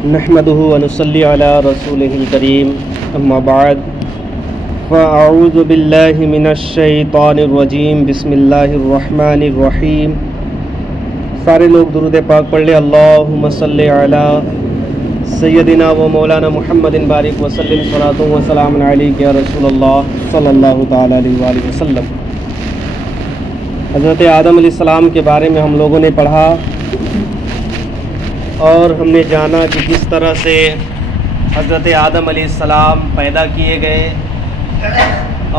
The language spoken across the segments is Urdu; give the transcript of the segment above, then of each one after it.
نحمده ونصلي على رسوله الكريم اما بعد فاعوذ باللہ من الشیطان الرجیم بسم اللہ الرحمن الرحیم۔ سارے لوگ درود پاک پڑھ لیں۔ اللہم صلی علی سیدنا و مولانا محمد بارک وسلم صلاۃ و سلام علیک یا رسول اللہ صلی اللہ تعالی علیہ وآلہ وسلم۔ حضرت آدم علیہ السلام کے بارے میں ہم لوگوں نے پڑھا اور ہم نے جانا کہ کس طرح سے حضرت آدم علیہ السلام پیدا کیے گئے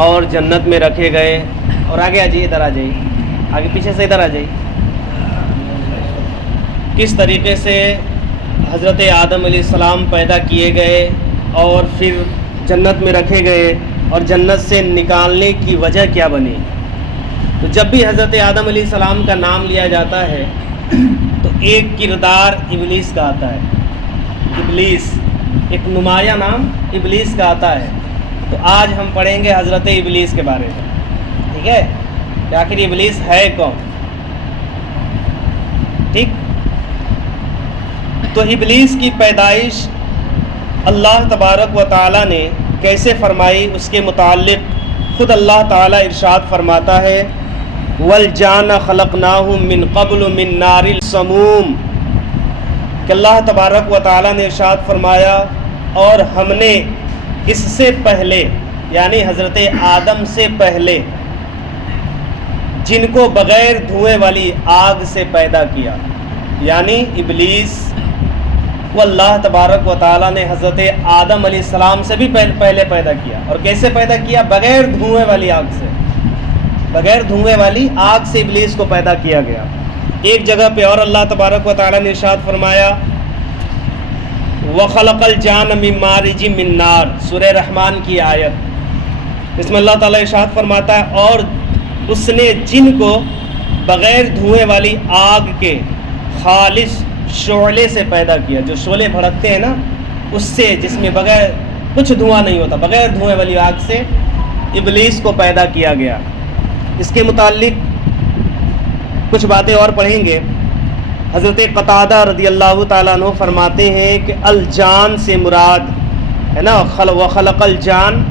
اور جنت میں رکھے گئے۔ اور آگے آ جائیے، ادھر آ جائیے، آگے پیچھے سے ادھر آ جائیے۔ کس طریقے سے حضرت آدم علیہ السلام پیدا کیے گئے اور پھر جنت میں رکھے گئے اور جنت سے نکالنے کی وجہ کیا بنی۔ تو جب بھی حضرت آدم علیہ السلام کا نام لیا جاتا ہے تو ایک کردار ابلیس کا آتا ہے۔ ابلیس، ایک نمایاں نام ابلیس کا آتا ہے۔ تو آج ہم پڑھیں گے حضرت ابلیس کے بارے میں، ٹھیک ہے، کہ آخر ابلیس ہے کون۔ ٹھیک، تو ابلیس کی پیدائش اللہ تبارک و تعالی نے کیسے فرمائی، اس کے متعلق خود اللہ تعالی ارشاد فرماتا ہے وَالْجَانَ خَلَقْنَاهُ مِنْ قَبْلُ مِنْ نَارِ السَّمُومِ، کہ اللہ تبارک و تعالی نے ارشاد فرمایا اور ہم نے اس سے پہلے یعنی حضرت آدم سے پہلے جن کو بغیر دھوئیں والی آگ سے پیدا کیا، یعنی ابلیس کو اللہ تبارک و تعالی نے حضرت آدم علیہ السلام سے بھی پہلے پیدا کیا۔ اور کیسے پیدا کیا؟ بغیر دھوئیں والی آگ سے، بغیر دھوئیں والی آگ سے ابلیس کو پیدا کیا گیا۔ ایک جگہ پہ اور اللہ تبارک و تعالی نے ارشاد فرمایا وَخَلَقَ الْجَانَّ مِن مَارِجٍ مِّن نَار، سورہ رحمان کی آیت۔ اس میں اللہ تعالیٰ ارشاد فرماتا ہے اور اس نے جن کو بغیر دھوئیں والی آگ کے خالص شعلے سے پیدا کیا، جو شعلے بھڑکتے ہیں نا، اس سے، جس میں بغیر کچھ دھواں نہیں ہوتا، بغیر دھوئیں والی آگ سے ابلیس کو پیدا کیا گیا۔ اس کے متعلق کچھ باتیں اور پڑھیں گے۔ حضرت قتادہ رضی اللہ تعالیٰ عنہ فرماتے ہیں کہ الجان سے مراد ہے نا، وخلق الجان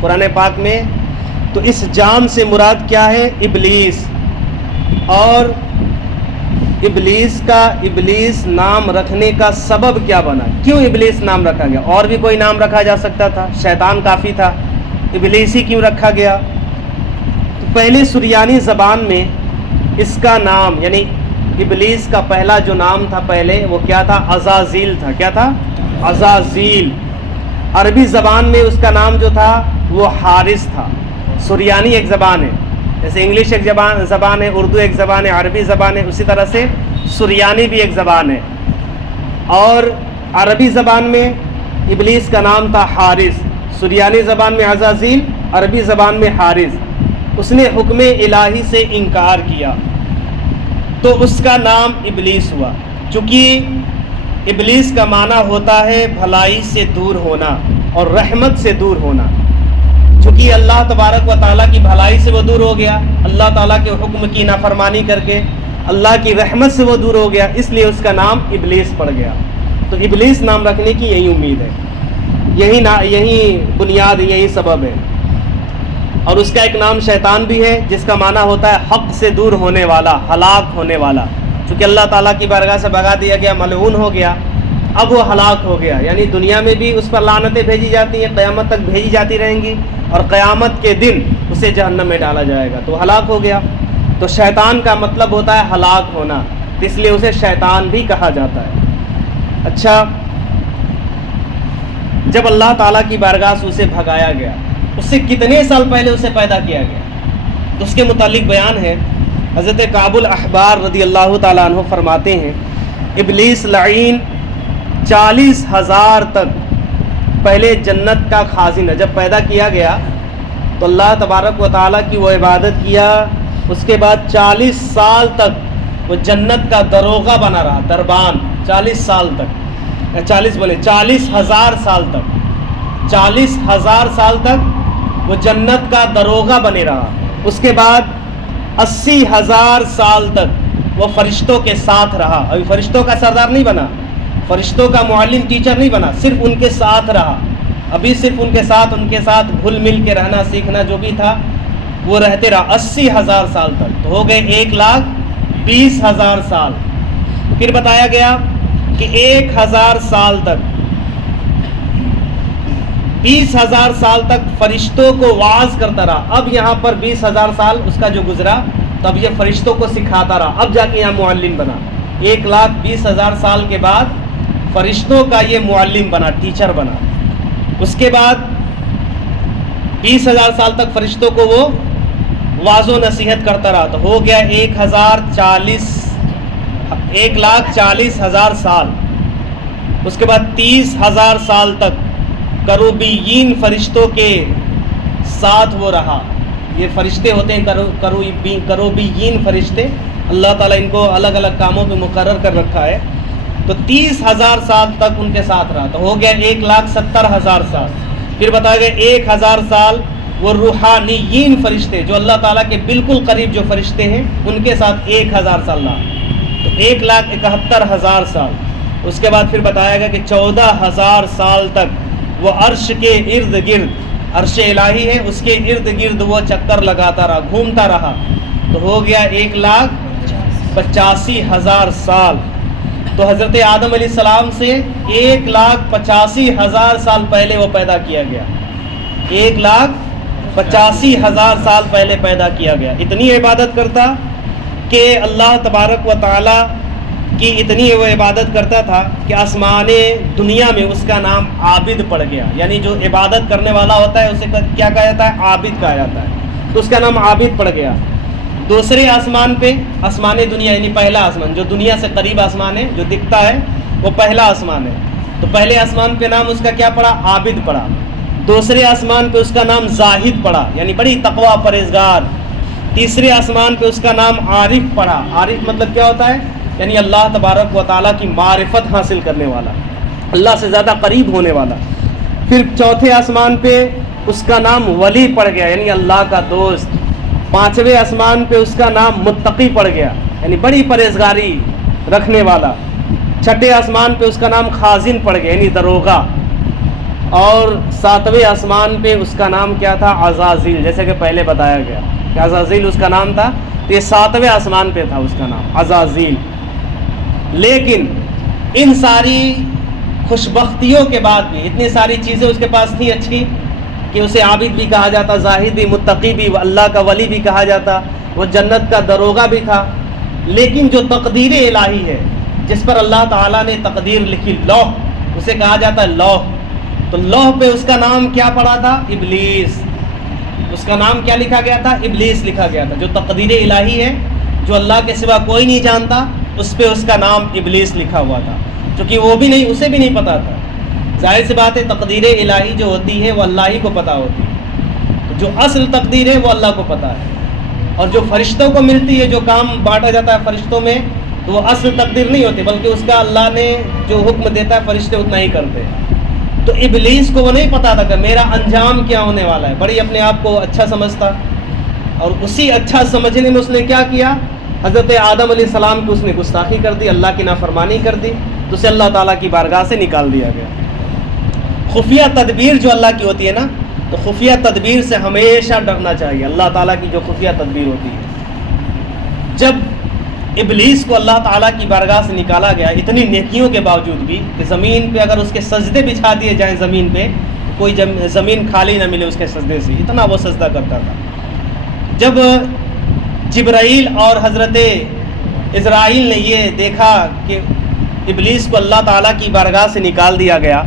قرآن پاک میں، تو اس جان سے مراد کیا ہے؟ ابلیس۔ اور ابلیس نام رکھنے کا سبب کیا بنا، کیوں ابلیس نام رکھا گیا؟ اور بھی کوئی نام رکھا جا سکتا تھا، شیطان کافی تھا، ابلیس ہی کیوں رکھا گیا؟ تو پہلے سریانی زبان میں اس کا نام، یعنی ابلیس کا پہلا جو نام تھا پہلے، وہ کیا تھا؟ عزازیل تھا۔ کیا تھا؟ عزازیل۔ عربی زبان میں اس کا نام جو تھا وہ حارث تھا۔ سریانی ایک زبان ہے، جیسے انگلش ایک زبان ہے، اردو ایک زبان ہے، عربی زبان ہے، اسی طرح سے سریانی بھی ایک زبان ہے۔ اور عربی زبان میں ابلیس کا نام تھا حارث، سریانی زبان میں عزازیل، عربی زبان میں حارث۔ اس نے حکم الہی سے انکار کیا تو اس کا نام ابلیس ہوا۔ چونکہ ابلیس کا معنی ہوتا ہے بھلائی سے دور ہونا اور رحمت سے دور ہونا۔ چونکہ اللہ تبارک و تعالیٰ کی بھلائی سے وہ دور ہو گیا، اللہ تعالیٰ کے حکم کی نافرمانی کر کے اللہ کی رحمت سے وہ دور ہو گیا، اس لیے اس کا نام ابلیس پڑ گیا۔ تو ابلیس نام رکھنے کی یہی امید ہے، یہی بنیاد، یہی سبب ہے۔ اور اس کا ایک نام شیطان بھی ہے، جس کا معنی ہوتا ہے حق سے دور ہونے والا، ہلاک ہونے والا۔ چونکہ اللہ تعالیٰ کی بارگاہ سے بھگا دیا گیا، ملعون ہو گیا، اب وہ ہلاک ہو گیا، یعنی دنیا میں بھی اس پر لعنتیں بھیجی جاتی ہیں، قیامت تک بھیجی جاتی رہیں گی، اور قیامت کے دن اسے جہنم میں ڈالا جائے گا، تو ہلاک ہو گیا۔ تو شیطان کا مطلب ہوتا ہے ہلاک ہونا، اس لیے اسے شیطان بھی کہا جاتا ہے۔ اچھا، جب اللہ تعالیٰ کی بارگاہ سے اسے بھگایا گیا، اس سے کتنے سال پہلے اسے پیدا کیا گیا، تو اس کے متعلق بیان ہے۔ حضرت کعب الاحبار رضی اللہ تعالیٰ عنہ فرماتے ہیں ابلیس لعین 40,000 تک پہلے جنت کا خازن ہے۔ جب پیدا کیا گیا تو اللہ تبارک و تعالیٰ کی وہ عبادت کیا، اس کے بعد 40 سال تک وہ جنت کا دروغہ بنا رہا، دربان، 40 سال تک، 40,000 سال تک، 40,000 سال تک وہ جنت کا دروغہ بنے رہا۔ اس کے بعد 80,000 سال تک وہ فرشتوں کے ساتھ رہا، ابھی فرشتوں کا سردار نہیں بنا، فرشتوں کا معلم ٹیچر نہیں بنا، صرف ان کے ساتھ رہا، ابھی صرف ان کے ساتھ گھل مل کے رہنا سیکھنا جو بھی تھا وہ رہتے رہا 80,000 سال تک، تو ہو گئے 1,20,000 سال۔ پھر بتایا گیا کہ 1,000 سال تک 20,000 سال تک فرشتوں کو واعظ کرتا رہا۔ اب یہاں پر 20,000 سال اس کا جو گزرا تو اب یہ فرشتوں کو سکھاتا رہا، اب جا کے یہاں معلم بنا۔ 1,20,000 سال کے بعد فرشتوں کا یہ معلم بنا، ٹیچر بنا۔ اس کے بعد 20,000 سال تک فرشتوں کو وہ واعظ و نصیحت کرتا رہا، تو ہو گیا 1,40,000 سال۔ اس کے بعد 30,000 سال تک کروبیین فرشتوں کے ساتھ وہ رہا۔ یہ فرشتے ہوتے ہیں کروبیین فرشتے، اللہ تعالیٰ ان کو الگ الگ کاموں پہ مقرر کر رکھا ہے۔ تو 30,000 سال تک ان کے ساتھ رہا، تو ہو گیا 1,70,000 سال۔ پھر بتایا گیا 1,000 سال وہ روحانیین فرشتے جو اللہ تعالیٰ کے بالکل قریب جو فرشتے ہیں ان کے ساتھ 1,000 سال رہا، تو 1,71,000 سال۔ اس کے بعد پھر بتایا گیا کہ 14,000 سال تک وہ عرش کے ارد گرد، عرش الہی ہے اس کے ارد گرد وہ چکر لگاتا رہا، گھومتا رہا، تو ہو گیا 1,85,000 سال۔ تو حضرت آدم علیہ السلام سے 1,85,000 سال پہلے وہ پیدا کیا گیا، 1,85,000 سال پہلے پیدا کیا گیا۔ اتنی عبادت کرتا کہ اللہ تبارک و تعالیٰ کی اتنی وہ عبادت کرتا تھا کہ آسمان دنیا میں اس کا نام عابد پڑ گیا، یعنی جو عبادت کرنے والا ہوتا ہے اسے کیا کہا جاتا ہے؟ عابد کہا جاتا ہے، تو اس کا نام عابد پڑ گیا۔ دوسرے آسمان پہ، آسمان دنیا یعنی پہلا آسمان جو دنیا سے قریب آسمان ہے جو دکھتا ہے وہ پہلا آسمان ہے، تو پہلے آسمان پہ نام اس کا کیا پڑا؟ عابد پڑا۔ دوسرے آسمان پہ اس کا نام زاہد پڑا، یعنی بڑی تقوی پرہیزگار۔ تیسرے آسمان پہ اس کا نام عارف پڑا۔ عارف مطلب کیا ہوتا ہے؟ یعنی اللہ تبارک و تعالیٰ کی معرفت حاصل کرنے والا، اللہ سے زیادہ قریب ہونے والا۔ پھر چوتھے آسمان پہ اس کا نام ولی پڑ گیا، یعنی اللہ کا دوست۔ پانچویں آسمان پہ اس کا نام متقی پڑ گیا، یعنی بڑی پرہیزگاری رکھنے والا۔ چھٹے آسمان پہ اس کا نام خازن پڑ گیا، یعنی دروغہ۔ اور ساتویں آسمان پہ اس کا نام کیا تھا؟ عزازیل، جیسے کہ پہلے بتایا گیا کہ عزازیل اس کا نام تھا، تو یہ ساتویں آسمان پہ تھا اس کا نام عزازیل۔ لیکن ان ساری خوشبختیوں کے بعد بھی اتنی ساری چیزیں اس کے پاس تھیں اچھی کہ اسے عابد بھی کہا جاتا، زاہد بھی، متقی بھی، اللہ کا ولی بھی کہا جاتا، وہ جنت کا دروغہ بھی تھا۔ لیکن جو تقدیر الہی ہے جس پر اللہ تعالیٰ نے تقدیر لکھی، لوح، اسے کہا جاتا ہے لوح، تو لوح پہ اس کا نام کیا پڑا تھا؟ ابلیس۔ اس کا نام کیا لکھا گیا تھا؟ ابلیس لکھا گیا تھا۔ جو تقدیر الہی ہے جو اللہ کے سوا کوئی نہیں جانتا، اس پہ اس کا نام ابلیس لکھا ہوا تھا، چونکہ وہ بھی نہیں، اسے بھی نہیں پتا تھا۔ ظاہر سی بات ہے تقدیر الہی جو ہوتی ہے وہ اللہ ہی کو پتہ ہوتی ہے، جو اصل تقدیر ہے وہ اللہ کو پتہ ہے، اور جو فرشتوں کو ملتی ہے، جو کام بانٹا جاتا ہے فرشتوں میں، تو وہ اصل تقدیر نہیں ہوتی، بلکہ اس کا اللہ نے جو حکم دیتا ہے فرشتے اتنا ہی کرتے ہیں۔ تو ابلیس کو وہ نہیں پتا تھا کہ میرا انجام کیا ہونے والا ہے، بڑی اپنے آپ کو اچھا سمجھتا، اور اسی اچھا سمجھنے میں اس نے کیا کیا؟ حضرت آدم علیہ السلام کی اس نے گستاخی کر دی، اللہ کی نافرمانی کر دی، تو اسے اللہ تعالیٰ کی بارگاہ سے نکال دیا گیا۔ خفیہ تدبیر جو اللہ کی ہوتی ہے نا، تو خفیہ تدبیر سے ہمیشہ ڈرنا چاہیے، اللہ تعالیٰ کی جو خفیہ تدبیر ہوتی ہے۔ جب ابلیس کو اللہ تعالیٰ کی بارگاہ سے نکالا گیا اتنی نیکیوں کے باوجود بھی، کہ زمین پہ اگر اس کے سجدے بچھا دیے جائیں زمین پہ، کوئی زمین خالی نہ ملے اس کے سجدے سے، اتنا وہ سجدہ کرتا تھا۔ جب جبرائیل اور حضرت اسرائیل نے یہ دیکھا کہ ابلیس کو اللہ تعالیٰ کی بارگاہ سے نکال دیا گیا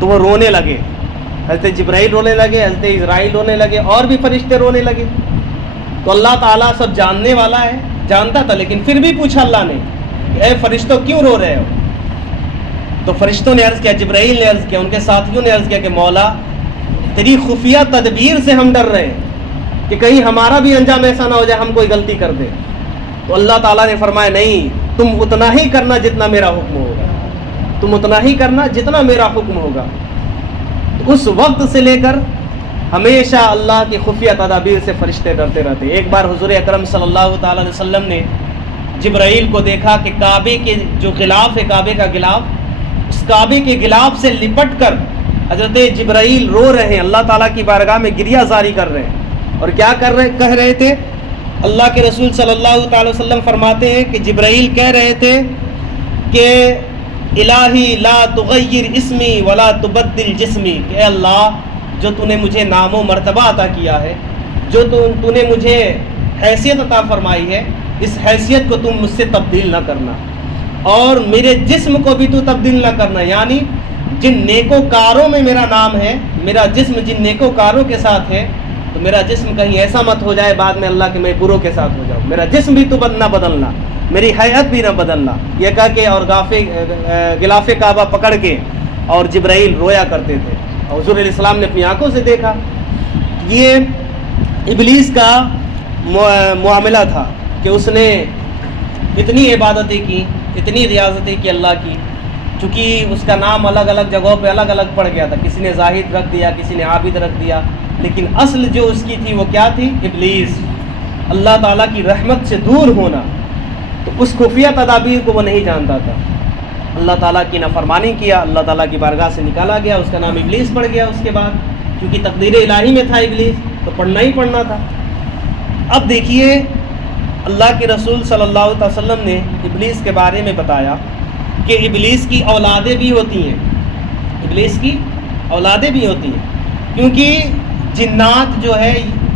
تو وہ رونے لگے، حضرت جبرائیل رونے لگے، حضرت اسرائیل رونے لگے، اور بھی فرشتے رونے لگے۔ تو اللہ تعالیٰ سب جاننے والا ہے، جانتا تھا، لیکن پھر بھی پوچھا اللہ نے کہ اے فرشتوں کیوں رو رہے ہو؟ تو فرشتوں نے عرض کیا، جبرائیل نے عرض کیا، ان کے ساتھیوں نے عرض کیا کہ مولا تیری خفیہ تدبیر سے ہم ڈر رہے ہیں کہ کہیں ہمارا بھی انجام ایسا نہ ہو جائے ہم کوئی غلطی کر دیں۔ تو اللہ تعالیٰ نے فرمایا نہیں، تم اتنا ہی کرنا جتنا میرا حکم ہوگا، تم اتنا ہی کرنا جتنا میرا حکم ہوگا۔ تو اس وقت سے لے کر ہمیشہ اللہ کی خفیہ تدابیر سے فرشتے ڈرتے رہتے۔ ایک بار حضور اکرم صلی اللہ تعالیٰ علیہ وسلم نے جبرائیل کو دیکھا کہ کعبے کے جو غلاف ہے، کعبے کا غلاف، اس کعبے کے غلاف سے لپٹ کر حضرت جبرائیل رو رہے ہیں، اللہ تعالیٰ کی بارگاہ میں گریہ زاری کر رہے ہیں، اور کیا کہہ رہے تھے؟ اللہ کے رسول صلی اللہ تعالی وسلم فرماتے ہیں کہ جبرائیل کہہ رہے تھے کہ الہی لا تغیر اسمی ولا تبدل جسمی، کہ اے اللہ جو تو نے مجھے نام و مرتبہ عطا کیا ہے، جو تو نے مجھے حیثیت عطا فرمائی ہے، اس حیثیت کو تم مجھ سے تبدیل نہ کرنا، اور میرے جسم کو بھی تو تبدیل نہ کرنا، یعنی جن نیکوکاروں میں میرا نام ہے، میرا جسم جن نیکوکاروں کے ساتھ ہے، تو میرا جسم کہیں ایسا مت ہو جائے بعد میں اللہ کہ میں بروں کے ساتھ ہو جاؤں، میرا جسم بھی تو نہ بدلنا، میری حیات بھی نہ بدلنا، یہ کہا کہ اور غلاف کعبہ پکڑ کے اور جبرائیل رویا کرتے تھے، اور حضور علیہ السلام نے اپنی آنکھوں سے دیکھا۔ یہ ابلیس کا معاملہ تھا کہ اس نے اتنی عبادتیں کی، اتنی ریاضتیں کی اللہ کی، چونکہ اس کا نام الگ الگ جگہوں پہ الگ الگ پڑ گیا تھا، کسی نے زاہد رکھ دیا، کسی نے عابد رکھ دیا، لیکن اصل جو اس کی تھی وہ کیا تھی؟ ابلیس، اللہ تعالیٰ کی رحمت سے دور ہونا۔ تو اس خفیہ تدابیر کو وہ نہیں جانتا تھا، اللہ تعالیٰ کی نافرمانی کیا، اللہ تعالیٰ کی بارگاہ سے نکالا گیا، اس کا نام ابلیس پڑ گیا اس کے بعد، کیونکہ تقدیر الہی میں تھا ابلیس، تو پڑھنا ہی پڑھنا تھا۔ اب دیکھیے اللہ کے رسول صلی اللہ علیہ وسلم نے ابلیس کے بارے میں بتایا کہ ابلیس کی اولادیں بھی ہوتی ہیں، ابلیس کی اولادیں بھی ہوتی ہیں، کیونکہ جنات جو ہے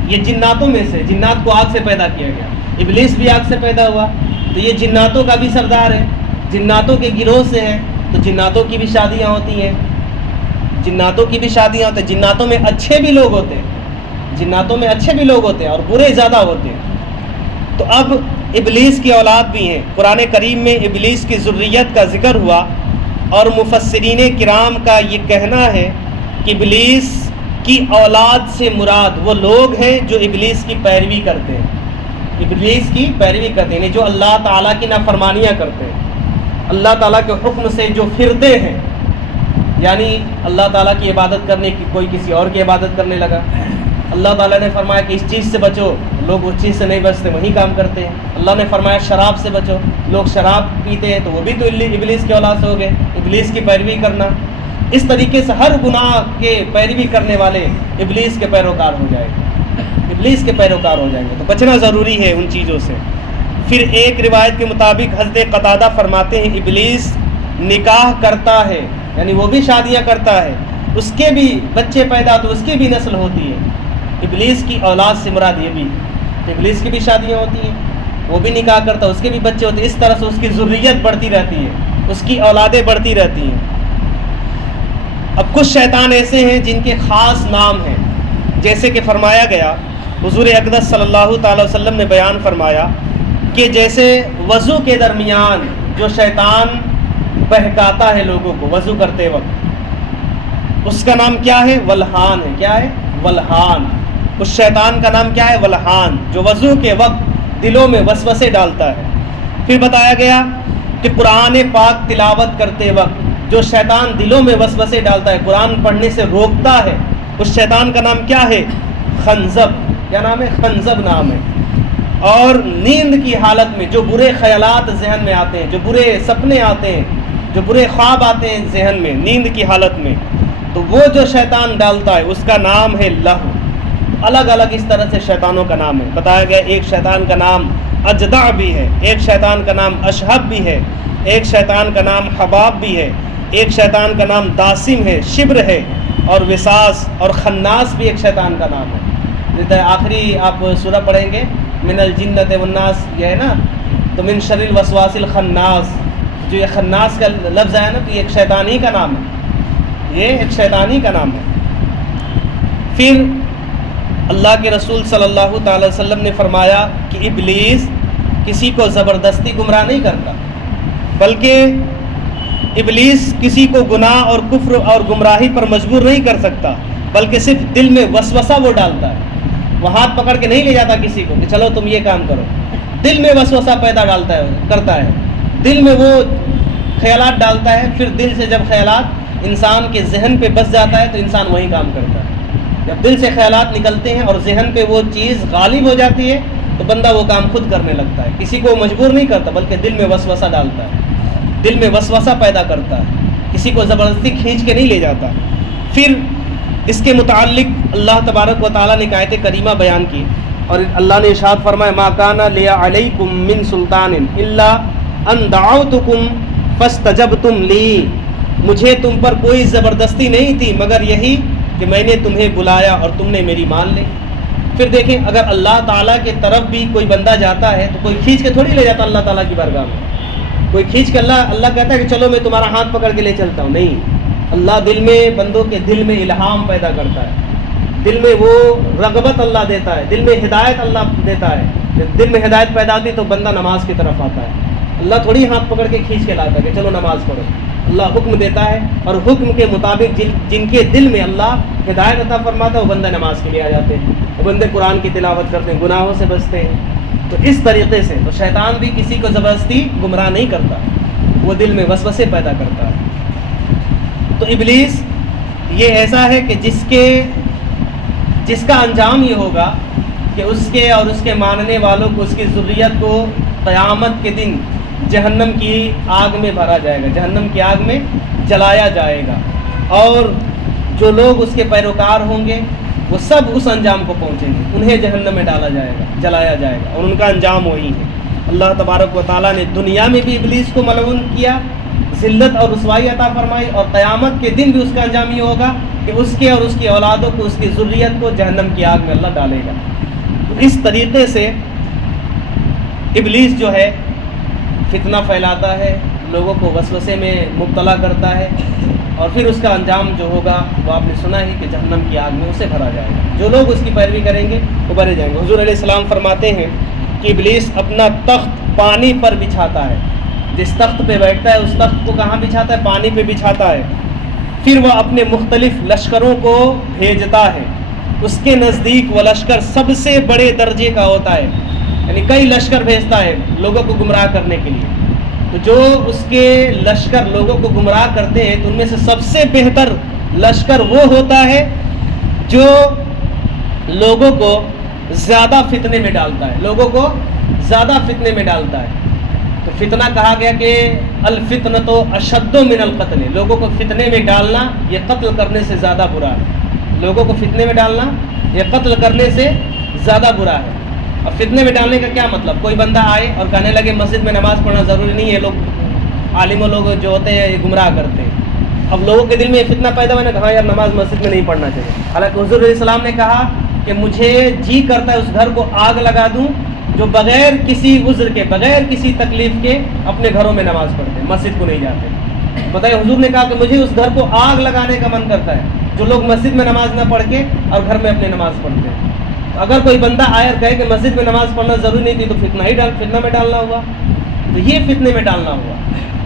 یہ جناتوں میں سے، جنات کو آگ سے پیدا کیا گیا، ابلیس بھی آگ سے پیدا ہوا، تو یہ جناتوں کا بھی سردار ہے، جناتوں کے گروہ سے ہے، تو جناتوں کی بھی شادیاں ہوتی ہیں، جناتوں کی بھی شادیاں ہوتی ہیں، جناتوں میں اچھے بھی لوگ ہوتے ہیں، جناتوں میں اچھے بھی لوگ ہوتے ہیں اور برے زیادہ ہوتے ہیں۔ تو اب ابلیس کی اولاد بھی ہیں، قرآن کریم میں ابلیس کی ذریت کا ذکر ہوا، اور مفسرین کرام کا یہ کہنا ہے کہ ابلیس کی اولاد سے مراد وہ لوگ ہیں جو ابلیس کی پیروی کرتے ہیں، ابلیس کی پیروی کرتے ہیں، یعنی جو اللہ تعالیٰ کی نافرمانیاں کرتے ہیں، اللہ تعالیٰ کے حکم سے جو پھرتے ہیں، یعنی اللہ تعالیٰ کی عبادت کرنے کی کوئی کسی اور کی عبادت کرنے لگا، اللہ تعالیٰ نے فرمایا کہ اس چیز سے بچو، لوگ اس چیز سے نہیں بچتے، وہی کام کرتے ہیں، اللہ نے فرمایا شراب سے بچو، لوگ شراب پیتے ہیں، تو وہ بھی تو ابلیس کی اولاد سے ہو گئے، ابلیس کی پیروی کرنا۔ اس طریقے سے ہر گناہ کے پیروی کرنے والے ابلیس کے پیروکار ہو جائیں گے، ابلیس کے پیروکار ہو جائیں گے، تو بچنا ضروری ہے ان چیزوں سے۔ پھر ایک روایت کے مطابق حضرت قتادہ فرماتے ہیں ابلیس نکاح کرتا ہے، یعنی وہ بھی شادیاں کرتا ہے، اس کے بھی بچے پیدا تو اس کی بھی نسل ہوتی ہے، ابلیس کی اولاد سے مراد یہ بھی، ابلیس کی بھی شادیاں ہوتی ہیں، وہ بھی نکاح کرتا ہے، اس کے بھی بچے ہوتے ہیں، اس طرح سے اس کی ذریت بڑھتی رہتی ہے، اس کی اولادیں بڑھتی رہتی ہیں۔ اب کچھ شیطان ایسے ہیں جن کے خاص نام ہیں، جیسے کہ فرمایا گیا، حضور اقدس صلی اللہ تعالی وسلم نے بیان فرمایا کہ جیسے وضو کے درمیان جو شیطان بہکاتا ہے لوگوں کو وضو کرتے وقت، اس کا نام کیا ہے؟ ولہان ہے۔ کیا ہے؟ ولہان۔ اس شیطان کا نام کیا ہے؟ ولہان، جو وضو کے وقت دلوں میں وسوسے ڈالتا ہے۔ پھر بتایا گیا کہ قرآن پاک تلاوت کرتے وقت جو شیطان دلوں میں وسوسے ڈالتا ہے، قرآن پڑھنے سے روکتا ہے، اس شیطان کا نام کیا ہے؟ خنزب۔ کیا نام ہے؟ خنزب نام ہے۔ اور نیند کی حالت میں جو برے خیالات ذہن میں آتے ہیں، جو برے سپنے آتے ہیں، جو برے خواب آتے ہیں ذہن میں نیند کی حالت میں، تو وہ جو شیطان ڈالتا ہے اس کا نام ہے لہو۔ الگ الگ اس طرح سے شیطانوں کا نام ہے، بتایا گیا ایک شیطان کا نام اجدع بھی ہے، ایک شیطان کا نام اشہب بھی ہے، ایک شیطان کا نام حباب بھی ہے، ایک شیطان کا نام داسم ہے، شبر ہے، اور وساس اور خناس بھی ایک شیطان کا نام ہے۔ آخری آپ سورہ پڑھیں گے من الجنت والناس، یہ ہے نا، تو من شر الوسواس الخناس، جو یہ خناس کا لفظ ہے نا، تو یہ ایک شیطان ہی کا نام ہے، یہ ایک شیطان ہی کا نام ہے۔ پھر اللہ کے رسول صلی اللہ تعالی وسلم نے فرمایا کہ ابلیس کسی کو زبردستی گمراہ نہیں کرتا، بلکہ ابلیس کسی کو گناہ اور کفر اور گمراہی پر مجبور نہیں کر سکتا، بلکہ صرف دل میں وسوسہ وہ ڈالتا ہے، وہ ہاتھ پکڑ کے نہیں لے جاتا کسی کو کہ چلو تم یہ کام کرو، دل میں وسوسہ پیدا کرتا ہے، دل میں وہ خیالات ڈالتا ہے، پھر دل سے جب خیالات انسان کے ذہن پہ بس جاتا ہے تو انسان وہی کام کرتا ہے۔ جب دل سے خیالات نکلتے ہیں اور ذہن پہ وہ چیز غالب ہو جاتی ہے تو بندہ وہ کام خود کرنے لگتا ہے، کسی کو مجبور نہیں کرتا، بلکہ دل میں وسوسہ ڈالتا ہے، دل میں وسوسہ پیدا کرتا ہے۔ کسی کو زبردستی کھینچ کے نہیں لے جاتا۔ پھر اس کے متعلق اللہ تبارک و تعالیٰ نے ایک آیت کریمہ بیان کی، اور اللہ نے ارشاد فرمایا ما کان لی علیکم من سلطان الا ان دعوتکم فاستجبتم لی، مجھے تم پر کوئی زبردستی نہیں تھی مگر یہی کہ میں نے تمہیں بلایا اور تم نے میری مان لی۔ پھر دیکھیں اگر اللہ تعالیٰ کے طرف بھی کوئی بندہ جاتا ہے تو کوئی کھینچ کے تھوڑی لے جاتا اللہ تعالیٰ کی بارگاہ میں، کوئی کھینچ کے اللہ کہتا ہے کہ چلو میں تمہارا ہاتھ پکڑ کے لے چلتا ہوں، نہیں، اللہ دل میں بندوں کے دل میں الہام پیدا کرتا ہے، دل میں وہ رغبت اللہ دیتا ہے، دل میں ہدایت اللہ دیتا ہے، جب دل میں ہدایت پیدا ہوتی تو بندہ نماز کی طرف آتا ہے۔ اللہ تھوڑی ہاتھ پکڑ کے کھینچ کے لاتا ہے کہ چلو نماز پڑھو، اللہ حکم دیتا ہے اور حکم کے مطابق جن کے دل میں اللہ ہدایت عطا فرماتا ہے وہ بندہ نماز کے لیے آ جاتے ہیں، وہ بندے قرآن کی تلاوت کرتے ہیں، گناہوں سے بچتے ہیں۔ تو اس طریقے سے تو شیطان بھی کسی کو زبردستی گمراہ نہیں کرتا، وہ دل میں وسوسے پیدا کرتا ہے۔ تو ابلیس یہ ایسا ہے کہ جس کا انجام یہ ہوگا کہ اس کے اور اس کے ماننے والوں کو، اس کی ذریت کو قیامت کے دن جہنم کی آگ میں بھرا جائے گا، جہنم کی آگ میں جلایا جائے گا، اور جو لوگ اس کے پیروکار ہوں گے وہ سب اس انجام کو پہنچیں گے، انہیں جہنم میں ڈالا جائے گا، جلایا جائے گا، اور ان کا انجام وہی ہے۔ اللہ تبارک و تعالیٰ نے دنیا میں بھی ابلیس کو ملعون کیا، ذلت اور رسوائی عطا فرمائی، اور قیامت کے دن بھی اس کا انجام یہ ہوگا کہ اس کے اور اس کی اولادوں کو، اس کی ذریت کو جہنم کی آگ میں اللہ ڈالے گا۔ تو اس طریقے سے ابلیس جو ہے فتنہ پھیلاتا ہے، لوگوں کو وسوسے میں مبتلا کرتا ہے، اور پھر اس کا انجام جو ہوگا وہ آپ نے سنا ہی کہ جہنم کی آگ میں اسے بھرا جائے گا۔ جو لوگ اس کی پیروی کریں گے وہ بھرے جائیں گے۔ حضور علیہ السلام فرماتے ہیں کہ ابلیس اپنا تخت پانی پر بچھاتا ہے، جس تخت پہ بیٹھتا ہے اس تخت کو کہاں بچھاتا ہے؟ پانی پہ بچھاتا ہے۔ پھر وہ اپنے مختلف لشکروں کو بھیجتا ہے، اس کے نزدیک وہ لشکر سب سے بڑے درجے کا ہوتا ہے، یعنی کئی لشکر بھیجتا ہے لوگوں کو گمراہ کرنے کے لیے۔ تو جو اس کے لشکر لوگوں کو گمراہ کرتے ہیں تو ان میں سے سب سے بہتر لشکر وہ ہوتا ہے جو لوگوں کو زیادہ فتنے میں ڈالتا ہے، لوگوں کو زیادہ فتنے میں ڈالتا ہے۔ تو فتنہ کہا گیا کہ الفتنۃ اشد من القتل، لوگوں کو فتنے میں ڈالنا یہ قتل کرنے سے زیادہ برا ہے، لوگوں کو فتنے میں ڈالنا یہ قتل کرنے سے زیادہ برا ہے۔ اب فتنے میں ڈالنے کا کیا مطلب؟ کوئی بندہ آئے اور کہنے لگے مسجد میں نماز پڑھنا ضروری نہیں ہے، لوگ عالم و لوگ جو ہوتے ہیں یہ گمراہ کرتے ہیں۔ اب لوگوں کے دل میں یہ فتنہ پیدا ہوا نا کہ ہاں یار نماز مسجد میں نہیں پڑھنا چاہیے، حالانکہ حضور علیہ السلام نے کہا کہ مجھے جی کرتا ہے اس گھر کو آگ لگا دوں جو بغیر کسی عذر کے، بغیر کسی تکلیف کے اپنے گھروں میں نماز پڑھتے ہیں، مسجد کو نہیں جاتے۔ بتائیے حضور نے کہا کہ مجھے اس گھر کو آگ لگانے کا من کرتا ہے جو لوگ مسجد میں نماز نہ پڑھ کے اور گھر میں اپنی نماز پڑھتے ہیں۔ اگر کوئی بندہ آئے اور کہے کہ مسجد میں نماز پڑھنا ضروری نہیں تھی تو فتنہ میں ڈالنا ہوا، تو یہ فتنے میں ڈالنا ہوا۔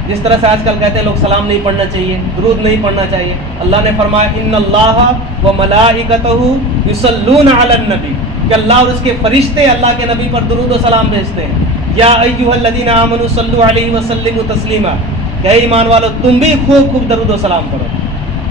جس طرح سے آج کل کہتے ہیں لوگ سلام نہیں پڑھنا چاہیے، درود نہیں پڑھنا چاہیے، اللہ نے فرمایا ان اللہ و ملائکتہ یصلون علی النبی، کہ اللہ اور اس کے فرشتے اللہ کے نبی پر درود و سلام بھیجتے ہیں۔ یا ایھا الذین آمنوا صلوا علیہ وسلموا تسلیما، کہ اے ایمان والو تم بھی خوب خوب درود و سلام کرو۔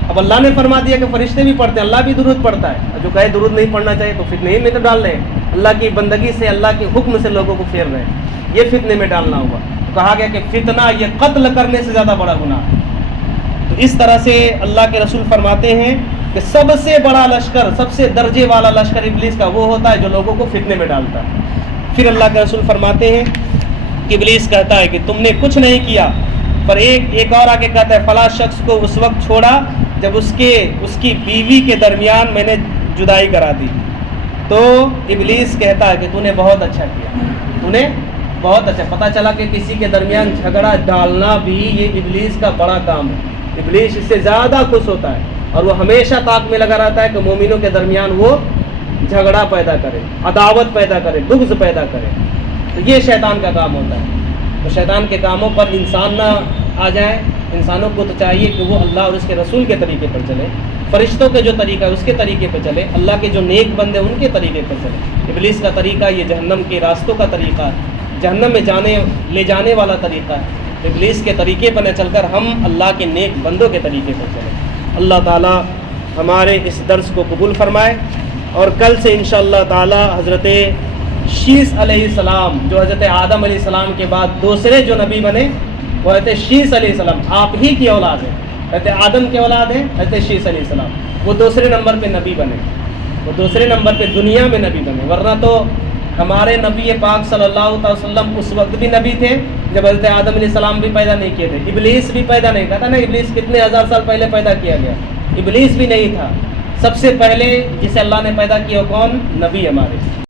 اب اللہ نے فرما دیا کہ فرشتے بھی پڑھتے ہیں، اللہ بھی درود پڑھتا ہے، اور جو کہے درود نہیں پڑھنا چاہیے تو فتنے میں تو ڈال رہے ہیں، اللہ کی بندگی سے، اللہ کے حکم سے لوگوں کو پھیر رہے ہیں، یہ فتنے میں ڈالنا ہوا۔ تو کہا گیا کہ فتنہ یہ قتل کرنے سے زیادہ بڑا گناہ ہے۔ تو اس طرح سے اللہ کے رسول فرماتے ہیں کہ سب سے بڑا لشکر، سب سے درجے والا لشکر ابلیس کا وہ ہوتا ہے جو لوگوں کو فتنے میں ڈالتا ہے۔ پھر اللہ کے رسول فرماتے ہیں کہ ابلیس کہتا ہے کہ تم نے کچھ نہیں کیا، پر ایک اور آگے کہتا ہے فلاں شخص کو اس وقت چھوڑا جب اس کی بیوی کے درمیان میں نے جدائی کرا دی۔ تو ابلیس کہتا ہے کہ تو نے بہت اچھا کیا، تو نے بہت اچھا۔ پتہ چلا کہ کسی کے درمیان جھگڑا ڈالنا بھی یہ ابلیس کا بڑا کام ہے، ابلیس اس سے زیادہ خوش ہوتا ہے، اور وہ ہمیشہ طاق میں لگا رہتا ہے کہ مومنوں کے درمیان وہ جھگڑا پیدا کرے، عداوت پیدا کرے، بغض پیدا کرے۔ تو یہ شیطان کا کام ہوتا ہے۔ تو شیطان کے کاموں پر انسان نہ آ جائیں، انسانوں کو تو چاہیے کہ وہ اللہ اور اس کے رسول کے طریقے پر چلے، فرشتوں کے جو طریقہ ہے اس کے طریقے پر چلے، اللہ کے جو نیک بندے ان کے طریقے پر چلے۔ ابلیس کا طریقہ یہ جہنم کے راستوں کا طریقہ ہے، جہنم میں لے جانے والا طریقہ ہے۔ ابلیس کے طریقے پر نہ چل کر ہم اللہ کے نیک بندوں کے طریقے پر چلیں۔ اللہ تعالیٰ ہمارے اس درس کو قبول فرمائے، اور کل سے انشاءاللہ تعالیٰ حضرت شیس علیہ السلام، جو حضرت آدم علیہ السلام کے بعد دوسرے جو نبی بنے وہ حضرت شیس علیہ السلام، آپ ہی کی اولاد ہے، حضرت آدم کے اولاد ہیں حضرت شیس علیہ السلام، وہ دوسرے نمبر پہ نبی بنے، وہ دوسرے نمبر پہ دنیا میں نبی بنے، ورنہ تو ہمارے نبی پاک صلی اللہ علیہ وسلم اس وقت بھی نبی تھے جب حضرت آدم علیہ السلام بھی پیدا نہیں کیے تھے، ابلیس بھی پیدا نہیں تھا نا، ابلیس کتنے ہزار سال پہلے پیدا کیا گیا، ابلیس بھی نہیں تھا۔ سب سے پہلے جسے اللہ نے پیدا کیا وہ کون؟ نبی ہمارے۔